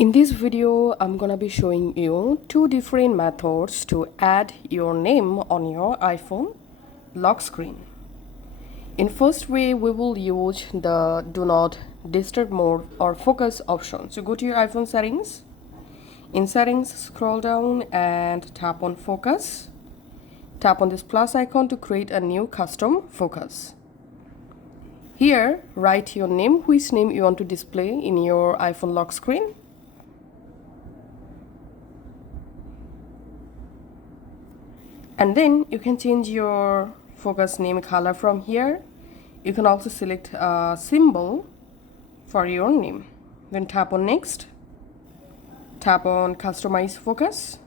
In this video, I'm gonna be showing you two different methods to add your name on your iPhone lock screen. In first way, we will use the do not disturb mode or focus option. So go to your iPhone settings. In settings, scroll down and tap on focus. Tap on this plus icon to create a new custom focus. Here, write your name, which name you want to display in your iPhone lock screen. And then you can change your focus name color from here. You can also select a symbol for your name. Then tap on next. Tap on customize focus.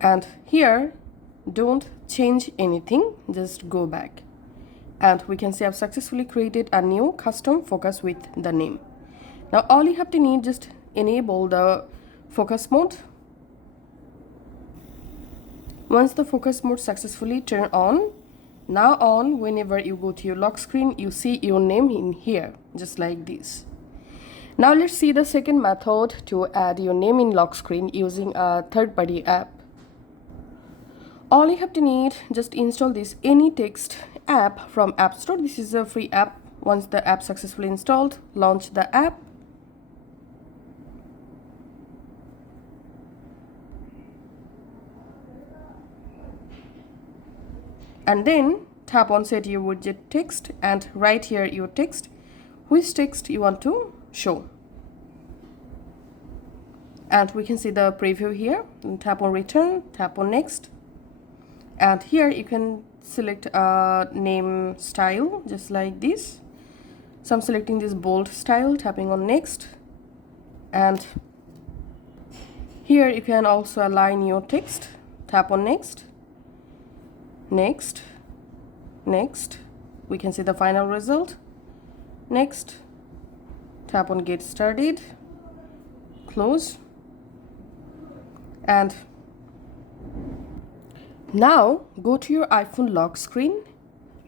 And here, don't change anything, just go back. And we can see I've successfully created a new custom focus with the name. Now all you have to need, just enable the focus mode. Once the focus mode successfully turn on, now on, whenever you go to your lock screen, you see your name in here, just like this. Now let's see the second method to add your name in lock screen using a third-party app. All you have to need, just install this AnyText app from App Store. This is a free app. Once the app successfully installed, launch the app. And then tap on set your widget text and write here your text, which text you want to show. And we can see the preview here. And tap on return, tap on next. And here you can select a name style, just like this. So I'm selecting this bold style, tapping on next. And here you can also align your text. Tap on next. Next, next, we can see the final result. Next, tap on get started, close, and now go to your iPhone lock screen,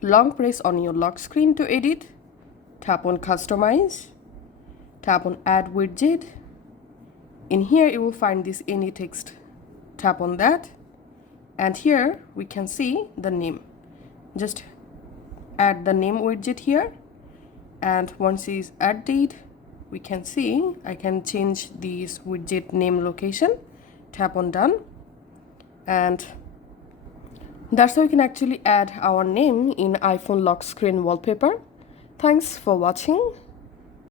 long press on your lock screen to edit, tap on customize, tap on add widget. In here you will find this AnyText, tap on that. And here we can see the name. Just add the name widget here. And once it's added, we can see I can change this widget name location. Tap on done. And that's how we can actually add our name in iPhone lock screen wallpaper. Thanks for watching.